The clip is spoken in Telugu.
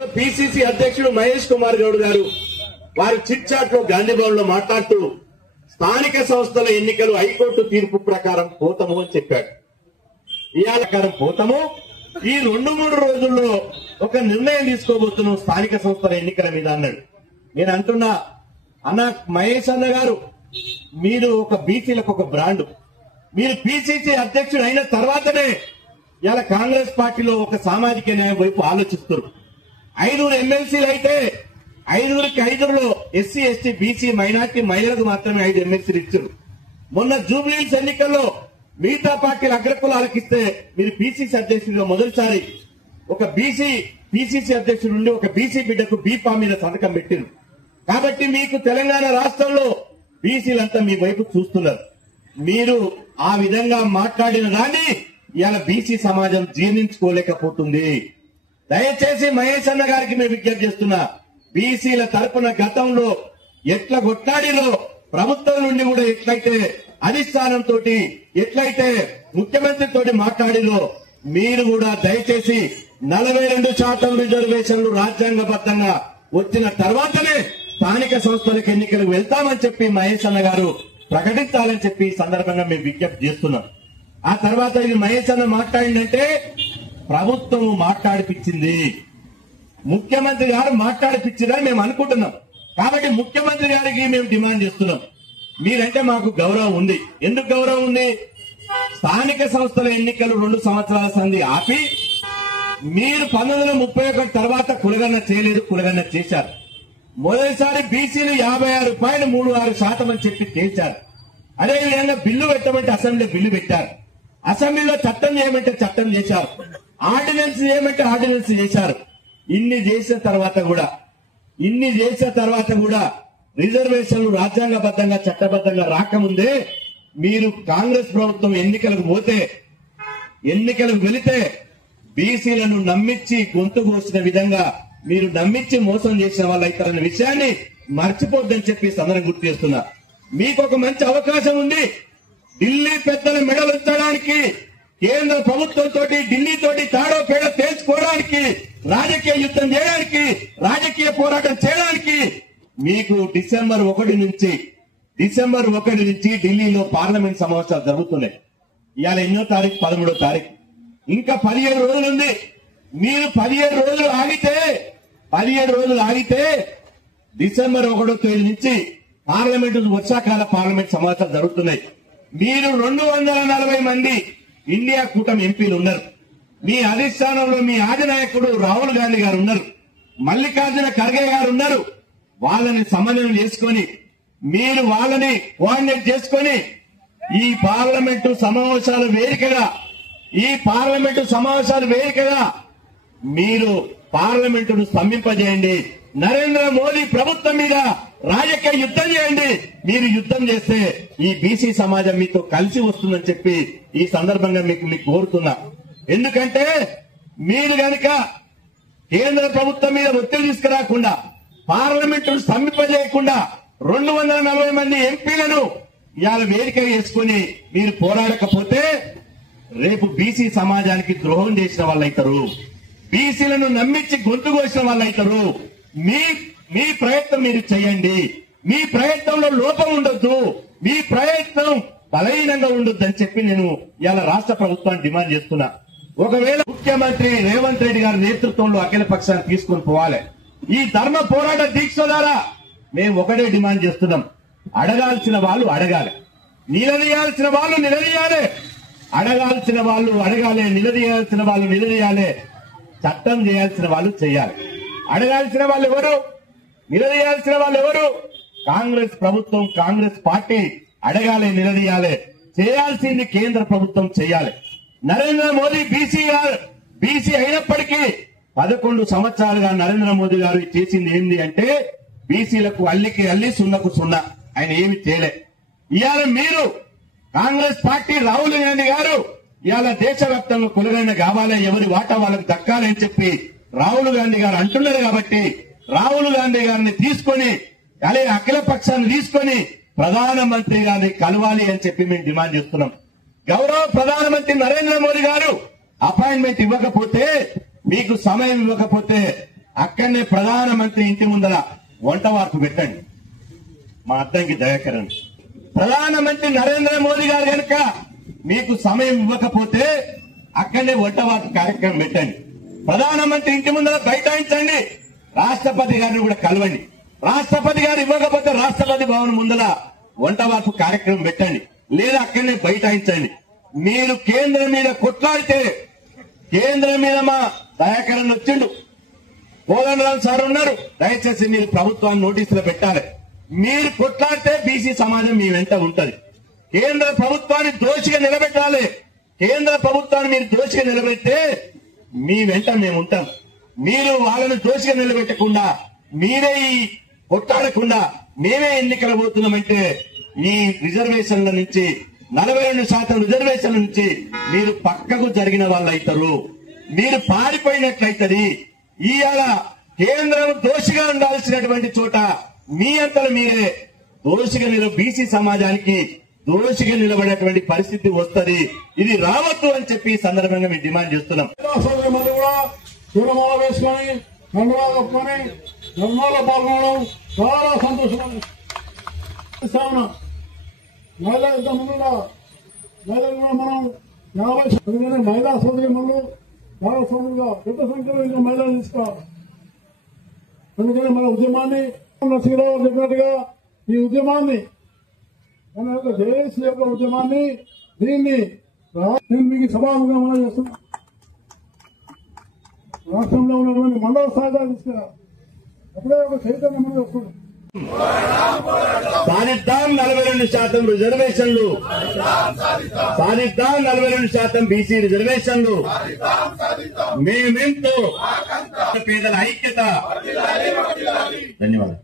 పిసిసి అధ్యక్షుడు మహేష్ కుమార్ గౌడ్ గారు వారు చిట్ చాట్ లో గాంధీ భవన్ లో మాట్లాడుతూ స్థానిక సంస్థల ఎన్నికలు హైకోర్టు తీర్పు ప్రకారం పోతాము అని చెప్పాడు. ఇవాళ ప్రకారం పోతాము, ఈ 2-3 రోజుల్లో ఒక నిర్ణయం తీసుకోబోతున్నాం స్థానిక సంస్థల ఎన్నికల మీద అన్నాడు. నేను అంటున్నా, అన్న మహేష్ అన్న గారు, మీరు ఒక బీసీలకు ఒక బ్రాండ్. మీరు పిసిసి అధ్యక్షుడు అయిన తర్వాతనే ఇలా కాంగ్రెస్ పార్టీలో ఒక సామాజిక న్యాయం వైపు ఆలోచిస్తారు. 5 ఎమ్మెల్సీలు అయితే 5కి 5లో ఎస్సీ ఎస్టీ బీసీ మైనార్టీ మహిళలకు మాత్రమే 5 ఎమ్మెల్సీలు ఇచ్చారు. మొన్న జూబ్లీహిల్స్ ఎన్నికల్లో మిగతా పార్టీల అగ్రకులాలకు ఇస్తే మీరు పిసిసి అధ్యక్షుడిగా మొదటిసారి ఒక పిసిసి అధ్యక్షుడు నుండి ఒక బీసీ బిడ్డకు బీపా మీద సంతకం పెట్టారు. కాబట్టి మీకు తెలంగాణ రాష్ట్రంలో బీసీలంతా మీ వైపు చూస్తున్నారు. మీరు ఆ విధంగా మాట్లాడిన దాన్ని ఇవాళ బీసీ సమాజం జీర్ణించుకోలేకపోతుంది. దయచేసి మహేష్ అన్న గారికి మేము విజ్ఞప్తి చేస్తున్నా, బీసీల తరపున గతంలో ఎట్లా కొట్లాడిలో ప్రభుత్వం నుండి కూడా ఎట్లయితే అధిష్టానంతో ఎట్లయితే ముఖ్యమంత్రి తోటి మాట్లాడిలో మీరు కూడా దయచేసి 42% రిజర్వేషన్లు రాజ్యాంగబద్ధంగా వచ్చిన తర్వాతనే స్థానిక సంస్థలకు ఎన్నికలకు వెళ్తామని చెప్పి మహేష్ అన్న గారు ప్రకటించాలని చెప్పి ఈ సందర్భంగా మేము విజ్ఞప్తి చేస్తున్నాం. ఆ తర్వాత ఇది మహేష్ అన్న మాట్లాడిందంటే ప్రభుత్వం మాట్లాడిపించింది, ముఖ్యమంత్రి గారు మాట్లాడిపించిందని మేము అనుకుంటున్నాం. కాబట్టి ముఖ్యమంత్రి గారికి మేము డిమాండ్ చేస్తున్నాం, మీరంటే మాకు గౌరవం ఉంది. ఎందుకు గౌరవం ఉంది? స్థానిక సంస్థల ఎన్నికలు 2 సంవత్సరాల సంధి ఆపి మీరు 1931 తర్వాత కులగన్న చేయలేదు, కులగన్న చేశారు. మొదటిసారి బీసీలు 56.36% అని చెప్పి చేశారు. అదేవిధంగా బిల్లు పెట్టమంటే అసెంబ్లీలో బిల్లు పెట్టారు, అసెంబ్లీలో చట్టం చేయమంటే చట్టం చేశారు, ఆర్డినెన్స్ చేయమంటే ఆర్డినెన్స్ చేశారు. ఇన్ని చేసిన తర్వాత కూడా రిజర్వేషన్లు రాజ్యాంగబద్ధంగా చట్టబద్ధంగా రాకముందే మీరు కాంగ్రెస్ ప్రభుత్వం ఎన్నికలకు వెళితే బీసీలను నమ్మించి గొంతు కోసిన విధంగా మీరు నమ్మించి మోసం చేసిన వాళ్ళు అవుతారన్న విషయాన్ని మర్చిపోద్దని చెప్పి సందర్భం గుర్తు చేస్తున్నా. మీకు ఒక మంచి అవకాశం ఉంది. ఢిల్లీ పెద్దల మెడలు ఉంచడానికి, కేంద్ర ప్రభుత్వంతో ఢిల్లీతోటి తాడో పేడ తేల్చుకోవడానికి, రాజకీయ యుద్ధం చేయడానికి, రాజకీయ పోరాటం చేయడానికి మీకు డిసెంబర్ 1 నుంచి ఢిల్లీలో పార్లమెంట్ సమావేశాలు జరుగుతున్నాయి. ఇవాళ ఎన్నో తారీఖు? 13వ తారీఖు. ఇంకా 17 రోజులు ఉంది. మీరు 17 రోజులు ఆగితే డిసెంబర్ 1వ తేదీ నుంచి వర్షాకాల పార్లమెంట్ సమావేశాలు జరుగుతున్నాయి. మీరు 240 మంది ఇండియా కూటమి ఎంపీలు ఉన్నారు. మీ అధిష్టానంలో మీ అధినాయకుడు రాహుల్ గాంధీ గారు ఉన్నారు, మల్లికార్జున ఖర్గే గారు ఉన్నారు. వాళ్ళని సమన్వయం చేసుకొని మీరు వాళ్ళని కోఆర్డినేట్ చేసుకొని ఈ పార్లమెంటు సమావేశాలు వేదికగా మీరు పార్లమెంటును స్తంభింపజేయండి. నరేంద్ర మోదీ ప్రభుత్వం మీద రాజకీయ యుద్ధం చేయండి. మీరు యుద్ధం చేస్తే ఈ బీసీ సమాజం మీతో కలిసి వస్తుందని చెప్పి ఈ సందర్భంగా మీకు కోరుతున్నా. ఎందుకంటే మీరు గనక కేంద్ర ప్రభుత్వం మీద ఒత్తిడి తీసుకురాకుండా, పార్లమెంటును స్తంభింపజేయకుండా 240 మంది ఎంపీలను ఇవాళ వేదిక చేసుకుని మీరు పోరాడకపోతే రేపు బీసీ సమాజానికి ద్రోహం చేసిన వాళ్ళైతారు, బీసీలను నమ్మించి గొంతు కోసిన వాళ్ళైతారు. మీ ప్రయత్నం మీరు చేయండి. మీ ప్రయత్నంలో లోపం ఉండొద్దు, మీ ప్రయత్నం బలహీనంగా ఉండొద్దు అని చెప్పి నేను ఇవాళ రాష్ట్ర ప్రభుత్వాన్ని డిమాండ్ చేస్తున్నా. ఒకవేళ ముఖ్యమంత్రి రేవంత్ రెడ్డి గారి నేతృత్వంలో అఖిల పక్షాన్ని తీసుకొని పోవాలి. ఈ ధర్మ పోరాట దీక్ష ద్వారా మేము ఒకటే డిమాండ్ చేస్తున్నాం, అడగాల్సిన వాళ్ళు అడగాలి, నిలదీయాల్సిన వాళ్ళు నిలదీయాలి, అడగాల్సిన వాళ్ళు అడగాలి, నిలదీయాల్సిన వాళ్ళు నిలదీయాలి, చట్టం చేయాల్సిన వాళ్ళు చేయాలి. అడగాల్సిన వాళ్ళు ఎవరు? నిలదీయాల్సిన వాళ్ళు ఎవరు? కాంగ్రెస్ ప్రభుత్వం, కాంగ్రెస్ పార్టీ అడగాలి, నిలదీయాలి. చేయాల్సింది కేంద్ర ప్రభుత్వం చేయాలి. నరేంద్ర మోదీ బీసీ అయినప్పటికీ 11 సంవత్సరాలుగా నరేంద్ర మోదీ గారు చేసింది ఏంది అంటే బీసీలకు అల్లికి అల్లి, సున్నకు సున్నా. ఆయన ఏమి చేయలే. ఇవాళ మీరు కాంగ్రెస్ పార్టీ రాహుల్ గాంధీ గారు ఇవాళ దేశవ్యాప్తంగా కులగైన కావాలి, ఎవరి వాటా వాళ్ళకి దక్కాలని చెప్పి రాహుల్ గాంధీ గారు అంటున్నారు. కాబట్టి రాహుల్ గాంధీ గారిని తీసుకొని అలాగే అఖిల పక్షాన్ని తీసుకొని ప్రధానమంత్రి గారిని కలవాలి అని చెప్పి మేము డిమాండ్ చేస్తున్నాం. గౌరవ ప్రధానమంత్రి నరేంద్ర మోదీ గారు అపాయింట్మెంట్ ఇవ్వకపోతే, మీకు సమయం ఇవ్వకపోతే అక్కడనే ప్రధానమంత్రి ఇంటి ముందర వంట వార్పు పెట్టండి. మా అద్దంకి దయాకరన్ ప్రధానమంత్రి నరేంద్ర మోదీ గారు కనుక మీకు సమయం ఇవ్వకపోతే అక్కడనే వంట వార్పు కార్యక్రమం పెట్టండి. ప్రధానమంత్రి ఇంటి ముందర బైఠాయించండి. రాష్ట్రపతి గారిని కూడా కలవండి. రాష్ట్రపతి గారు ఇవ్వకపోతే రాష్ట్రపతి భవన్ ముందర వంట వార్పు కార్యక్రమం పెట్టండి, లేదా అక్కడనే బైఠాయించండి. మీరు కేంద్రం మీద కొట్లాడితే, కేంద్రం మీద మా దయాకరన్ వచ్చిండు, కోదండరాం సార్ ఉన్నారు, దయచేసి మీరు ప్రభుత్వాన్ని నోటీసులో పెట్టాలి. మీరు కొట్లాడితే బీసీ సమాజం మీ వెంట ఉంటది. కేంద్ర ప్రభుత్వాన్ని దోషిగా నిలబెట్టాలి. కేంద్ర ప్రభుత్వాన్ని మీరు దోషిగా నిలబెడితే మీ వెంట మేము ఉంటాం. మీరు వాళ్ళను దోషిగా నిలబెట్టకుండా, మీరే ఈ కొట్లాడకుండా మేమే ఎన్నికలు పోతున్నామంటే ఈ రిజర్వేషన్ల నుంచి 42% రిజర్వేషన్ల నుంచి మీరు పక్కకు జరిగిన వాళ్ళు అవుతారు. మీరు పారిపోయినట్లయితది. ఇవాళ కేంద్రం దోషిగా ఉండాల్సినటువంటి చోట మీ అంతలో మీరే దోషిగా బీసీ సమాజానికి దోషిగా నిలబడేటువంటి పరిస్థితి వస్తుంది. ఇది రావద్దు అని చెప్పి ఈ సందర్భంగా మేము డిమాండ్ చేస్తున్నాం. కూడా వేసుకొని కండువా కప్పుకొని ధర్మాల్లో పాల్గొనడం చాలా సంతోషం. మహిళా ఇంత ముందుగా మహిళలు కూడా మనం 50 ఎందుకంటే మహిళా సోదరి మనులు చాలా సోదరుగా పెద్ద సంఖ్యలో ఇంకా మహిళలు తీసుకోవాలి. అందుకని మన ఉద్యమాన్ని శ్రీరావు చెప్పినట్టుగా ఈ ఉద్యమాన్ని మన యొక్క జేఏసీ యొక్క ఉద్యమాన్ని దీన్ని నేను మీకు సభాముగా మనం చేస్తున్నాను. రాష్ట్రంలో ఉన్నటువంటి మండల స్థాయిగా తీసుకురా అప్పుడే ఒక చైతన్యం అనేది వస్తుంది. సాధిద్దాం 42% రిజర్వేషన్లు, సాధిద్దాం 42% బీసీ రిజర్వేషన్లు. మేమెంతో పేదల ఐక్యత. ధన్యవాదాలు.